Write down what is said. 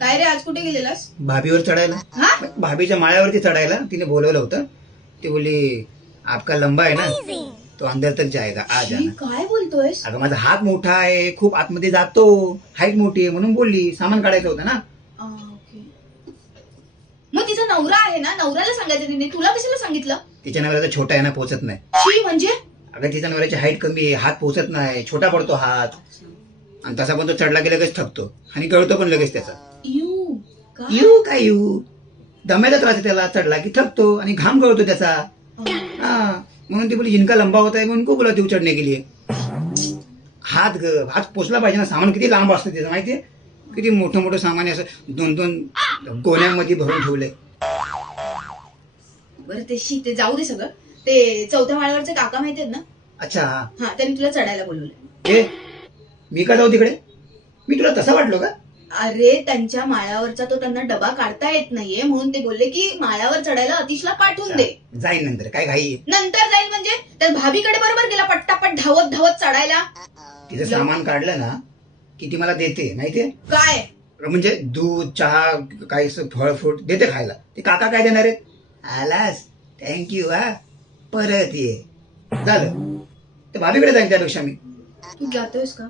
काय रे, आज कुठे गेलेलास? भाभीवर चढायला. हा? भाभीच्या माळ्यावरती चढायला तिने बोलवलं होतं. ती बोली आपका लंबा आहे ना तो अंदर तक जाएगा आ शी, जाना. काय बोलतोयस? अगं माझा हात मोठा आहे, खूप आतमध्ये जातो, हाईट मोठी आहे म्हणून बोलली. सामान काढायचं होतं ना. ओके. मग तिचा नवरा आहे ना, नवऱ्याला सांगायचं तिने, तुला कशाला सांगितलं? तिच्या नवऱ्याचा छोटा आहे ना, पोचत नाही. शी म्हणजे? अगं तिच्या नवऱ्याची हाईट कमी आहे, हात पोचत नाही, छोटा पडतो हात. आणि तसा पण तो चढला की लगेच थकतो आणि गळतो पण लगेच त्याचा. यू काय? येऊ काय येऊ, दम्याचा त्रास आहे त्याला. चढला की थकतो आणि घाम गळतो त्याचा. हा, म्हणून ती बोली जिनका लंबा होता है मैं उनको बुलाती हूँ चढ़ने के लिए. हात पोचला पाहिजे ना. सामान किती लांब असतं त्याचं माहितीये, किती मोठं मोठं सामान आहे, असं 2-2 गोण्यामध्ये भरून ठेवलंय. बरं ते जाऊ दे सगळं. ते 4थ्या माळ्यावरचे काका माहिती आहेत ना? अच्छा, हा, त्यांनी तुला चढायला बोलवलंय. हे मी का जाऊ तिकडे? मी तुला तसा वाटलो का? अरे, त्यांच्या माळ्यावरचा तो त्यांना डबा काढता येत नाहीये, म्हणून ते बोलले की माळ्यावर चढायला अतिशला पाठवून दे. जाईन नंतर, काय घाई आहे? नंतर जाईल म्हणजे? त्या भाभीकडे बरोबर गेला पट्टापट धावत धावत चढायला. तिचं सामान काढलं ना की ती मला देते माहितीये. काय? म्हणजे दूध, चहा, काही फळ फ्रूट देते खायला. ते काका काय देणार आहेत? आलास, थँक्यू, हा, परत ये. झालं. तर भाभीकडे जाईन त्यापेक्षा मी. तू जातोयस का?